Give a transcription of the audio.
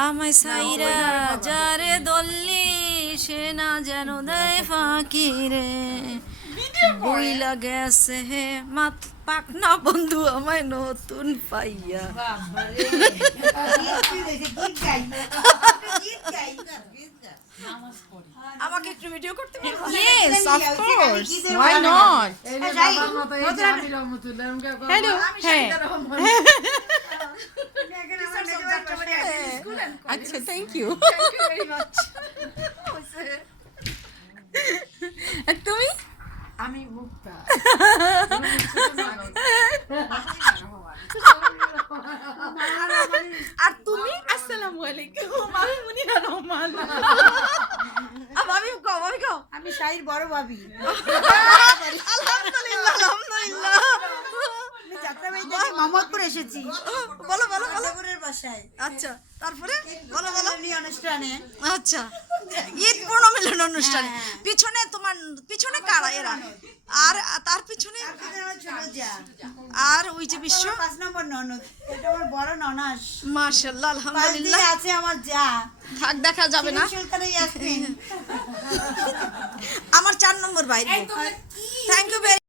আমায় সাইরা যারে দল্লি সে না যেন দেয় ফাঁকি রে বইলা গেছে হে মাত পাকনা বন্ধু আমায় নতুন পাইয়া। আমাকে একটু ভিডিও করতে পারবা? Yes, of course. Why not? Hello. হ্যাঁ। আচ্ছা, থ্যাংক ইউ। আর তুমি? আমি মুক্তা। আর তুমি? আসসালামু আলাইকুম, আমি মুনিরা রহমান। ভাবি কও, ভাবি কও। আমি শাহির বড় ভাবি। আলহামদুলিল্লাহ, আলহামদুলিল্লাহ। আমি যাত্রাবাড়ি থেকে মোহাম্মদপুর এসেছি। বলো বলো বলো। ঠাকুরের বাসায়। আচ্ছা, তারপরে বলো বলো। এই অনুষ্ঠানে আচ্ছা, ঈদ পুনর্মিলন অনুষ্ঠানে পিছনে তোমার পিছনে কারা এরা? আর তার পিছনে আমার ছোট যা। আর ওই যে বিশ্ব 5 নম্বর ননদ। এটা আমার বড় ননাস। মাশাআল্লাহ, আলহামদুলিল্লাহ। পাশে আছে আমার যা। থাক, দেখা যাবে না। সুলতানা ইয়াসমিন। আমার 4 নম্বর বাইরে। Thank you.